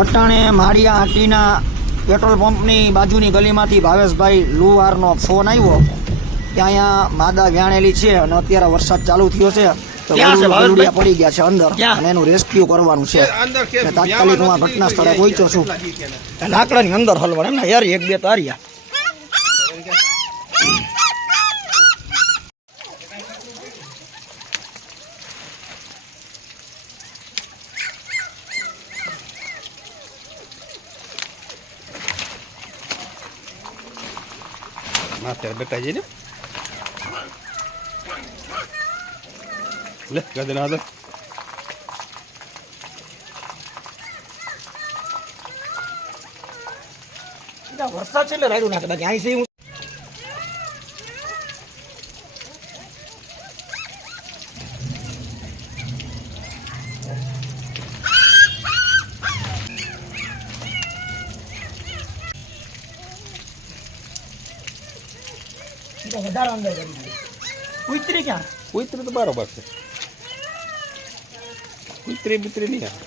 અટાણે માળિયા હાટીના પેટ્રોલ પંપની બાજુની ગલીમાંથી ભાવેશભાઈ લુવારનો ફોન આવ્યો કે અહીંયા માદા વ્યાણેલી છે અને અત્યારે વરસાદ ચાલુ થયો છે તો ગલુડિયા પડી ગયા છે અંદર અને એનું રેસ્ક્યુ કરવાનું છે. તાત્કાલિક હું આ ઘટના સ્થળે પહોંચ્યો છું. લાકડાની અંદર હલવા એમ ને યાર એક બે તાર્યા. અત્યારે બેટા જઈને લે ગાદી ના વરસાદ છે એટલે રાયડું નાખે બાકી અહીં છે વધારે અંદર કરી કુતરી ક્યાં કુતરી તો બરોબર છે કુતરી બુતરી નહીં આવે.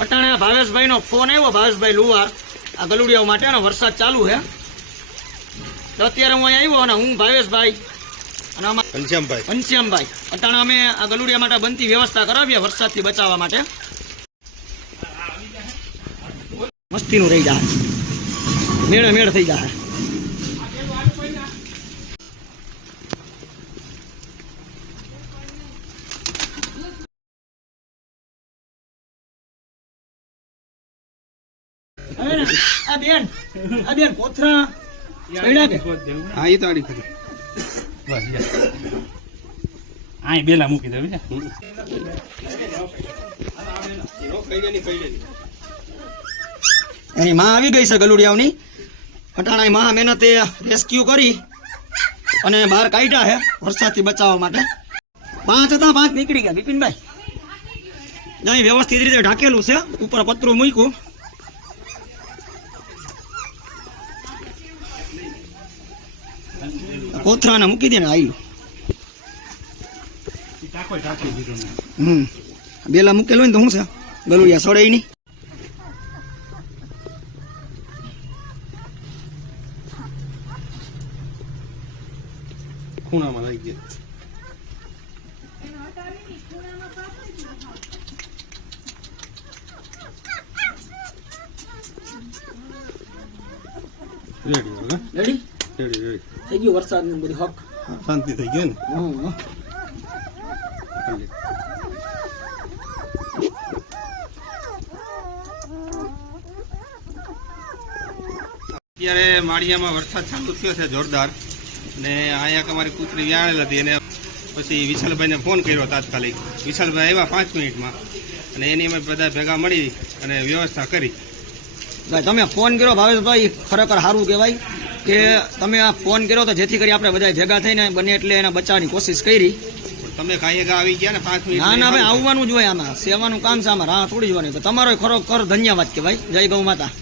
અટાણે ભાવેશભાઈ નો ફોન આવ્યો, ભાવેશભાઈ લુવાર આ ગલુડિયા માટે અને વરસાદ ચાલુ છે તો અત્યારે હું અહીંયા આવ્યો અને હું ભાવેશભાઈ અને ઘનશ્યામભાઈ અટાણે અમે આ ગલુડિયા માટે બનતી વ્યવસ્થા કરાવીએ વરસાદથી બચાવવા માટે. મસ્તીનું રહી જાય, મેળે મેળ થઈ જાય. આ બેન કોથરા હા એ તો આડી ખરી આ બેલા મૂકી દેવી ને એની માં આવી ગઈ છે ગલુડિયાઓની. અટાણા માં મહેનતે રેસ્ક્યુ કરી અને બહાર કાઢ્યા છે વરસાદથી બચાવવા માટે. 5 હતા, 5 નીકળી ગયા. બિપિનભાઈ અહીં વ્યવસ્થિત રીતે ઢાંકેલું છે, ઉપર પતરું મૂક્યું. કોથરાને મૂકી દે ને આવ્યું. બેલા મૂકેલું ને તો શું છે ગલુડિયા સડે નહીં. ખૂણામાં લાગી ગયા. રેડી થઈ ગયું વરસાદ નું બધી હક શાંતિ થઈ ગઈ ને. અત્યારે માળિયામાં વરસાદ ચાલુ થયો છે જોરદાર ને અહીંયા અમારી કૂતરી વ્યાણેલ હતી એને પછી વિશાલભાઈને ફોન કર્યો તાત્કાલિક. વિશાલભાઈ આવ્યા 5 મિનિટમાં અને એની અમે બધા ભેગા મળી અને વ્યવસ્થા કરી. તમે ફોન કર્યો ભાવેશભાઈ, ખરેખર સારું કહેવાય કે તમે આ ફોન કર્યો તો જેથી કરી આપણે બધા ભેગા થઈને બને એટલે એને બચાવવાની કોશિશ કરી. તમે કાંઈ આવી ગયા ને 5 મિનિટ. ના ના ભાઈ આવવાનું જ હોય, આમાં સેવાનું કામ છે, આમાં રાહ થોડી જોવાની. તમારો ખરેખર ધન્યવાદ કહેવાય. જય ગૌ માતા.